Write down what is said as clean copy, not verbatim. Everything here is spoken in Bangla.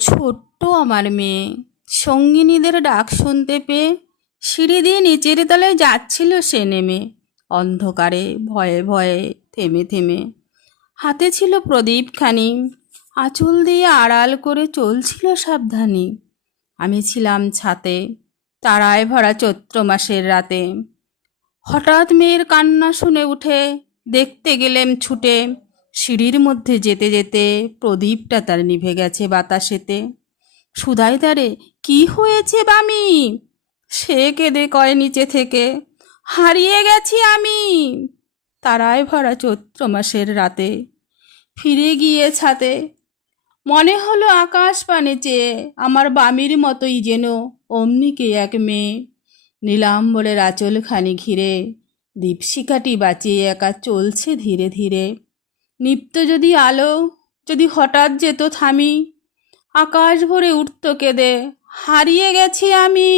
ছোট্ট আমার মেয়ে সঙ্গিনীদের ডাক শুনতে পেয়ে সিঁড়ি দিয়ে নিচের তলায় যাচ্ছিল সে নেমে, অন্ধকারে ভয়ে ভয়ে থেমে থেমে। হাতে ছিল প্রদীপখানি, আঁচল দিয়ে আড়াল করে চলছিল সাবধানী। আমি ছিলাম ছাতে, তারায় ভরা চৈত্র মাসের রাতে। হঠাৎ মেয়ের কান্না শুনে উঠে দেখতে গেলেম ছুটে, সিঁড়ির মধ্যে যেতে যেতে প্রদীপটা তার নিভে গেছে বাতাসেতে। সুধাই তারে, কি হয়েছে বামি? সে কেঁদে কয় নিচে থেকে, হারিয়ে গেছি আমি তারায় ভরা চৈত্র মাসের রাতে। ফিরে গিয়ে ছাতে মনে হলো আকাশ পানে চেয়ে আমার বামির মতোই যেন অমনিকে এক মেয়ে। নীলাম্বরের আঁচলখানি ঘিরে দীপশিখাটি বাঁচিয়ে একা চলছে ধীরে ধীরে। নিত্য যদি আলো যদি হঠাৎ যেত থামি, আকাশ ভরে উঠত কেঁদে, হারিয়ে গেছি আমি।